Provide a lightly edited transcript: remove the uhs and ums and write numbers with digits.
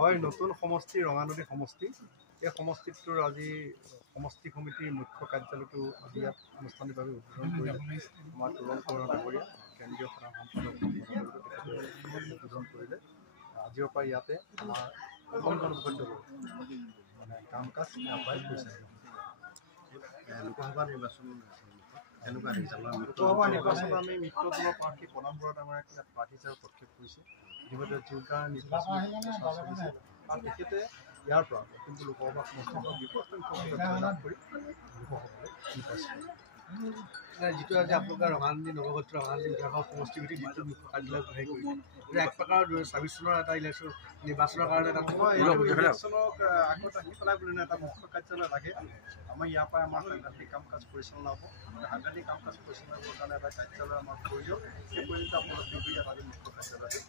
হয় নতুন সমষ্টি ৰঙানদী সমষ্টি এই সমষ্টিটোৰ আজি সমষ্টি সমিতিৰ মুখ্য কাৰ্যালয়টো আজি ইয়াত আনুষ্ঠানিকভাৱে উদ্বোধন কৰিলে আমাৰ তুৰণ বৰা ডাঙৰীয়া কেন্দ্ৰীয় সাধাৰণ সম্পাদক উদ্বোধন কৰিলে আজিৰ পৰা ইয়াতে আমাৰ মানে কাম কাজ ইয়াৰ পৰাই হৈছে লোকসভা নিৰ্বাচন লোকসভা নিৰ্বাচনত আমি মিত্ৰ দলৰ প্ৰাৰ্থী প্ৰণৱ বৰা ডাঙৰীয়াক ইয়াত প্ৰাৰ্থী হিচাপে প্ৰক্ষেপ কৰিছে ইতিমধ্যে জিকা নিৰ্বাচন চলিছে আৰু তেখেতে ইয়াৰ পৰা কিন্তু লোকসভা সমষ্টিৰ বিপুল সংখ্যক লাভ কৰি লোকসভালৈ নিৰ্বাচন যিটো আজি আপোনালোকে ৰঙানদী নৱগঠিত ৰঙানদী বিধানসভা সমষ্টিভিত্তিক যিটো মুখ্য কাৰ্যালয় হেৰি কৰিলে এক প্ৰকাৰৰ ২০২৬ চনৰ এটা ইলেকশ্যন নিৰ্বাচনৰ কাৰণে এটা ইলেকশ্যনক আগত আহি পেলাই বুলি এটা মুখ্য কাৰ্যালয় লাগে আমাৰ ইয়াৰ পৰা আমাৰ সাংঘাতিক কাম কাজ পৰিচালনা হ'ব সাংঘাতিক কাম কাজ পৰিচালনা কৰিবৰ কাৰণে এটা কাৰ্যালয় আমাৰ প্ৰয়োজন সেই প্ৰয়োজনীয়তা উপলব্ধি কৰি এটা মুখ্য কাৰ্যালয়টো